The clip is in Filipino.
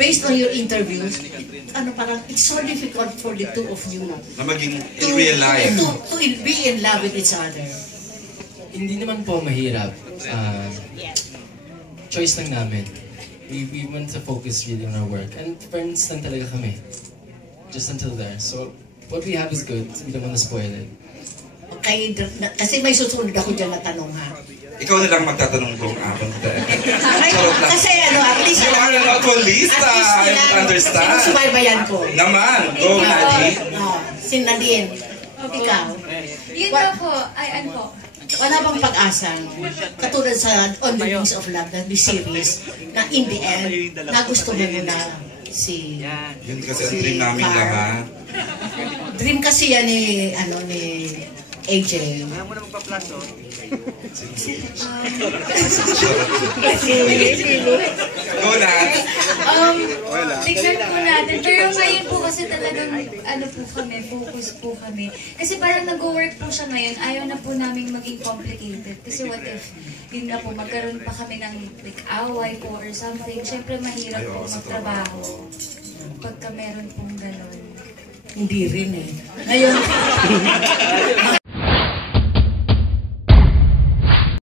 based on your interviews, parang it's so difficult for the two of you na maging in real life. To be in love with each other. Hindi naman po mahirap. Choice lang namin. We want to focus really on our work. And friends lang talaga kami. Just until there. So, what we have is good. We don't want to spoil it. Okay, kasi may susunod ako dyan na tanong ha. Ikaw na lang magtatanong buong araw. Kasi at least you are an alcoholista. I understand. Sinusubaybayan ko. Naman. Go, Nadine. Si Nadine. Ikaw. Yun na po. Ay, ano po? Wala bang pag-asa, katulad sa On the Wings of Love, the series, na in the end, nagusto mo na si... Yun kasi ang dream namin lahat. Dream kasi yan ni AJ. Ayaw mo na magpa-plus, oh. Go, Nat. Tignan po natin. Pero ngayon po kasi talagang, focus po kami. Kasi parang nag-work po siya ngayon, ayaw na po namin maging complicated. Kasi what if, yun na po, magkaroon pa kami ng like, away po or something. Siyempre mahirap po magtrabaho pagka meron pong gano'n. Hindi rin eh. Ngayon,